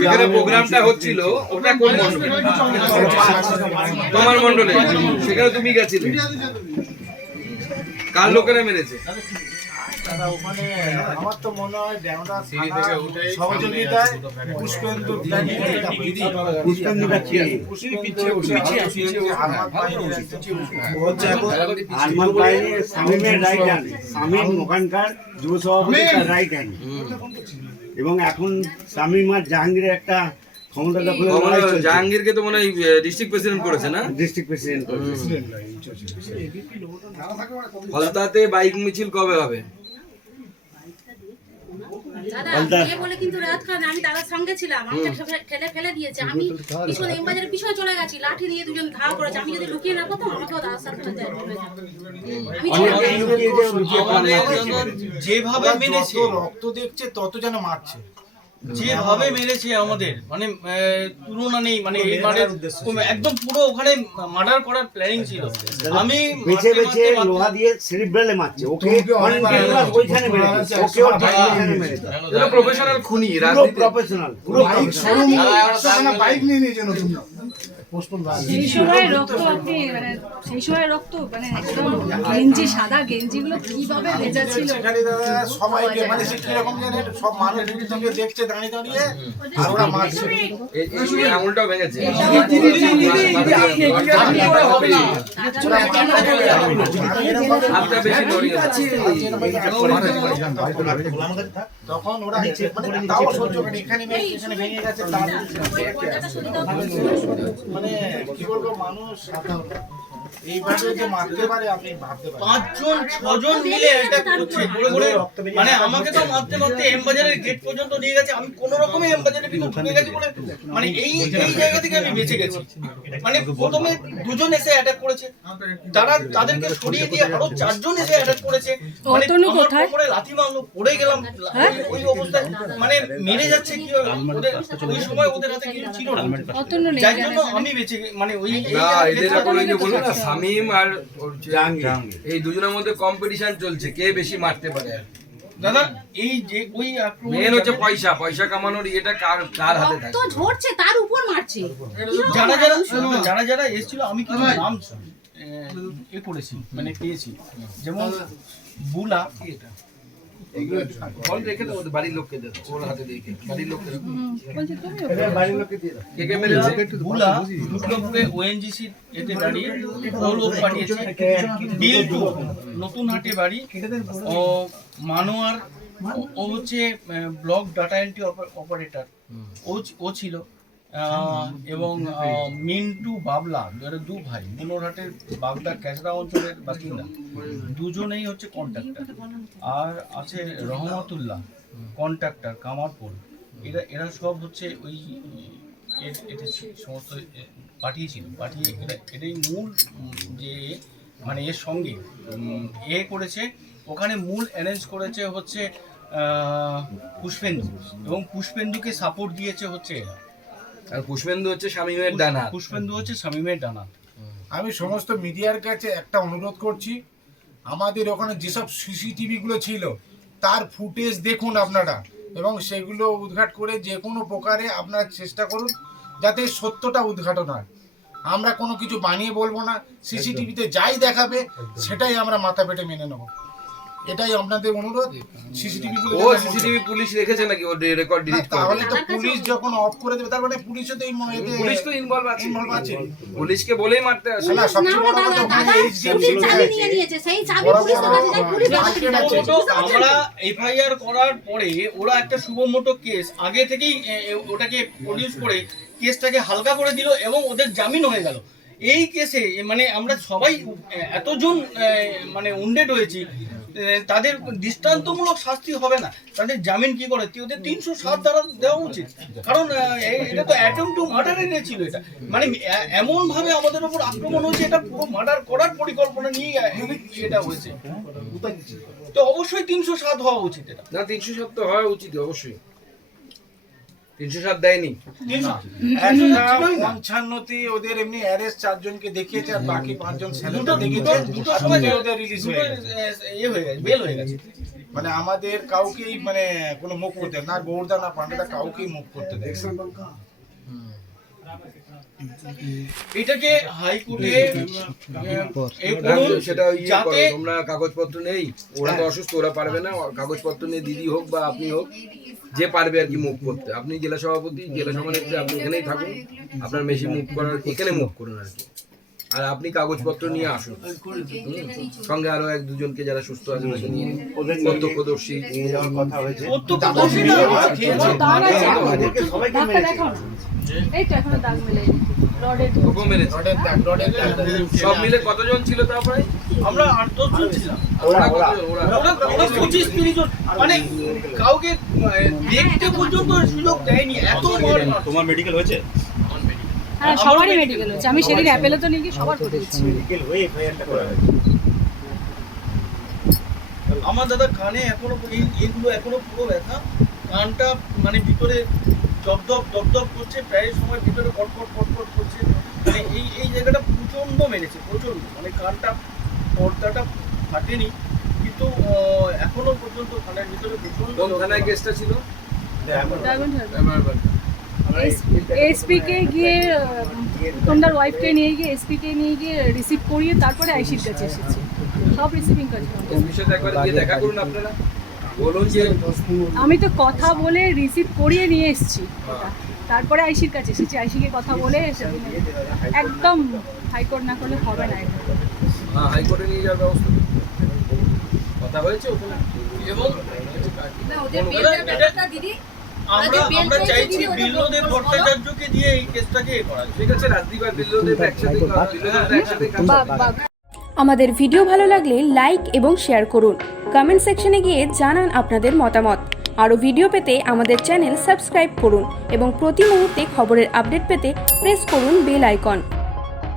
যেখানে প্রোগ্রামটা হচ্ছিল ওটা কোন মন্ডলে তোমার মণ্ডলে সেখানে তুমি গেছিলে। কার লোকেরা মেরেছে? তারা ওখানে আমার তো মনে হয় সহযোগিতায় পুষ্পেন্দু আরমান রাইট হ্যান্ড শামীম ওখানকার যুব সভাপতি রাইট হ্যান্ড এবং এখন শামীম আর জাহাঙ্গীরের একটা ক্ষমতা দখলের ও লড়াই চলছে। জাহাঙ্গীরকে তো মনে হয় ডিস্ট্রিক্ট প্রেসিডেন্ট করেছে না? ডিস্ট্রিক্ট প্রেসিডেন্ট ফলতাতে বাইক মিছিল কবে হবে? দাদা বলতা। বলে কিন্তু রাত খান আমি দাদার সঙ্গে ছিলাম আমাকে ঠেলে- ঠেলে ফেলে দিয়েছে। আমি পিছনে এমবাজারের পিছনে চলে গেছি লাঠি দিয়ে দুজন ধা করেছে। আমি যদি লুকিয়ে না আমাকেও দাদার সাথে যেভাবে মেনেছে। রক্ত দেখছে তত যেন মারছে। যেভাবে মেরেছে আমাদের মানে তুলনা নেই মানে এই মার্ডার একদম পুরো ওখানে মার্ডার করার প্ল্যানিং ছিল। আমি বেছে বেছে লোহা দিয়ে সেরিব্রালে মারছে। ওকে ওইখানে মেরেছে। ওকে ওর ওইখানে মেরেছে। এটা প্রফেশনাল খুনি রাজনীতি। প্রফেশনাল পুরো বাইক নিয়ে নিয়েছে নতুন। সেই সময় রক্ত আপনি মানে সেই সময় রক্ত মানে একদম গেঞ্জি সাদা গেঞ্জিগুলো কীভাবে ভেজা ছিল সবাইকে মানে সে কীরকম জানে সব মানুষ থেকে দেখছে দাঁড়িয়ে দাঁড়িয়ে আর ওরা মারছে এই- এই আঙুলটাও ভেঙেছে। তখন ওরা মানে তাও সহ্য করে এখানে ভেঙে- এখানে ভেঙে গেছে তার মানে কি বলব মানুষ এইভাবে যে মারতে পারে আপনি ভাবতে পারেন। পাঁচজন ছজন মিলে এটা করছে। করে করে মানে আমাকে তো মারতে মারতে এম গেট পর্যন্ত নিয়ে গেছে। আমি কোন রকমে এম ভিতর ঢুকে গেছি বলে মানে এই এই জায়গা থেকে আমি বেঁচে গেছি। মানে প্রথমে দুজন এসে অ্যাটাক করেছে। তারা তাদেরকে সরিয়ে দিয়ে আরও চারজন এসে অ্যাটাক করেছে। মানে কোথায়? কোমরে লাথি মারলো পড়ে গেলাম। হ্যাঁ? ওই অবস্থায়। মানে মেরে যাচ্ছে কি ওদের ওই সময় ওদের হাতে কিছু ছিল না। যার জন্য আমি বেঁচে মানে ওই না এদের ক্ষেত্রে- যে বলল না শামিম আর জাহাঙ্গীর। এই দুজনের মধ্যে কম্পিটিশন চলছে কে বেশি মারতে পারে দাদা এই যে ওই মেন হচ্ছে পয়সা পয়সা কামানোর ইয়েটা কার কার হাতে থাকে তো ঝরছে তার উপর মারছে। যারা যারা যারা যারা এসেছিল আমি কিছু নাম এ করেছি মানে পেয়েছি। যেমন বুলা ফল রেখে দেবো বাড়ির লোককে দেবো ওর হাতে দিয়ে বাড়ির লোককে দেবো। বলছে তুমি বাড়ির লোককে দিয়ে দাও। কে কে মেরেছে বুলা বিপ্লবপুরে ওএনজিসি এতে দাঁড়িয়ে ও লোক পাঠিয়েছে। বিল টু নতুন হাটে বাড়ি। ও মানোয়ার ও- হচ্ছে ব্লক ডাটা এন্ট্রি অপারেটর। ও ও ছিল। এবং মিন্টু বাবলা এরা দু ভাই বুনোরহাটের বাগদা ক্যাচরা অঞ্চলের বাসিন্দা। দুজনেই হচ্ছে কন্ট্রাক্টর আর আছে রহমতুল্লাহ কন্ট্রাক্টর কামারপুর। এরা এরা সব হচ্ছে ওই এটা সমস্ত পাঠিয়েছিল। পাঠিয়ে এটা এটাই মূল যে মানে এর সঙ্গে এ করেছে ওখানে মূল অ্যারেঞ্জ করেছে হচ্ছে পুষ্পেন্দু। এবং পুষ্পেন্দুকে সাপোর্ট দিয়েছে হচ্ছে এরা। আর পুষ্পেন্দু হচ্ছে শামিমের ডানা পুষ্পেন্দু হচ্ছে শামীমের ডানা আমি সমস্ত মিডিয়ার কাছে একটা অনুরোধ করছি আমাদের ওখানে যেসব সিসিটিভি গুলো ছিল তার ফুটেজ দেখুন আপনারা এবং সেগুলো উদ্ঘাট করে যে কোনো প্রকারে আপনারা চেষ্টা করুন যাতে সত্যটা উদ্ঘাটন হয়। আমরা কোনো কিছু বানিয়ে বলব না সিসিটিভিতে যাই দেখাবে সেটাই আমরা মাথা পেটে মেনে নেব। এটাই আপনাদের অনুরোধ সিসিটিভি ও সিসিটিভি পুলিশ রেখেছে নাকি ওর রেকর্ড ডিলিট করে তাহলে তো পুলিশ যখন অফ করে দেবে তার মানে পুলিশও তো এই ম- পুলিশ তো ইনভলভ আছে involve আছে। পুলিশকে বলেই মারতে আসে না, সবচেয়ে বড় কথা দাদা, চাবি নিয়ে নিয়েছে সেই চাবি পুলিশ বড় কাছে যায় পুলিশ। তো? আমরা এফআইআর করার পরে ওরা একটা শুভমোটো কেস আগে থেকেই ওটাকে প্রডিউস করে কেসটাকে হালকা করে দিল এবং ওদের জামিন হয়ে গেল এই কেসে মানে আমরা সবাই এতজন মানে উন্ডেড হয়েছি তাদের দৃষ্টান্তমূলক শাস্তি হবে না। তাদের জামিন কি করে? ওদের তিনশো সাত দ্বারা দেওয়া উচিত। কারণ এটা তো অ্যাটেম্প টু মার্ডারের ছিল এটা। মানে এমন ভাবে আমাদের উপর আক্রমণ হয়েছে, এটা পুরো মার্ডার করার পরিকল্পনা নিয়ে এটা হয়েছে। তো অবশ্যই তিনশো সাত হওয়া উচিত এটা। না, তিনশো সাত তো হওয়া উচিত, অবশ্যই। তিনশো সাত দেয়নি। পঞ্চান্নতে ওদের এমনি অ্যারেস্ট চারজনকে দেখিয়েছে আর বাকি পাঁচজন স্যালেন্ডার দেখিয়েছে। সময় ওদের রিলিজ হয়ে গেছে। গেছে বেল হয়ে গেছে। মানে আমাদের কাউকেই মানে কোনো মুখ করতে না গৌরদা না পান্ডাদা কাউকেই মুখ করতে দেয় এটাকে হাইকোর্টে সেটা ইয়ে যাতে তোমরা কাগজপত্র নেই। ওরা তো অসুস্থ ওরা পারবে না। কাগজপত্র নিয়ে দিদি হোক বা আপনি হোক। যে পারবে আর কি মুভ করতে। আপনি জেলা সভাপতি জেলা সভানেত্রী আপনি এখানেই থাকুন। আপনার মেশি মুভ করার এখানে মুভ করুন আর কি। আর আপনি কাগজপত্র নিয়ে আসুন। সঙ্গে আরও এক দুজনকে যারা সুস্থ আছে নিয়ে ওদের প্রত্যক্ষদর্শী। সব মিলে কতজন ছিল তারপরে আমরা আট দশ জন ছিলাম। মানে কাউকে দেখতে পর্যন্ত সুযোগ দেয়নি। এত বড় তোমার মেডিকেল হয়েছে? হ্যাঁ সবারই মেডিকেল হচ্ছে আমি সেদিন অ্যাপেলে তো নিয়ে সবার করে দিচ্ছি মেডিকেল হয়ে এফআইআরটা করা হয়েছে। আমার দাদা কানে এখনও এইগুলো এখনও পুরো ব্যথা। কানটা মানে ভিতরে দপদপ দপদপ করছে প্রায় সময় ভিতরে কটকট কটকট করছে। মানে এই এই জায়গাটা প্রচণ্ড মেরেছে প্রচণ্ড মানে কানটা পর্দাটা ফাটেনি কিন্তু এখনও পর্যন্ত কানের ভিতরে কোন থানায় কেসটা ছিল? ডায়মন্ড এসপি কে গিয়ে তোমরা ওয়াইফকে নিয়ে গিয়ে এসপি কে নিয়ে গিয়ে রিসিভ করিয়ে তারপরে আইসির কাছে এসেছে। সব রিসিভিং কাজ দেখা করুন আপনারা। বলুন যে আমি তো কথা বলে রিসিভ করিয়ে নিয়ে এসেছি। তারপরে আইসির কাছে এসেছি। আইসিকে কথা বলে একদম হাইকোর্ট না করলে হবে না। হ্যাঁ হাইকোর্টে নিয়ে যাওয়ার ব্যবস্থা কথা হয়েছে ওখানে। এবং আমরা আমরা চাইছি বিল্লদেব ভট্টাচার্যকে দিয়ে এই কেসটাকে করা ঠিক আছে রাজদীপ আর বিল্লদেব একসাথে বিল্লদেব একসাথে কাজ বা করবে। বা আমাদের ভিডিও ভালো লাগলে লাইক এবং শেয়ার করুন। কমেন্ট সেকশনে গিয়ে জানান আপনাদের মতামত। আরও ভিডিও পেতে আমাদের চ্যানেল সাবস্ক্রাইব করুন এবং প্রতি মুহূর্তে খবরের আপডেট পেতে প্রেস করুন বেল আইকন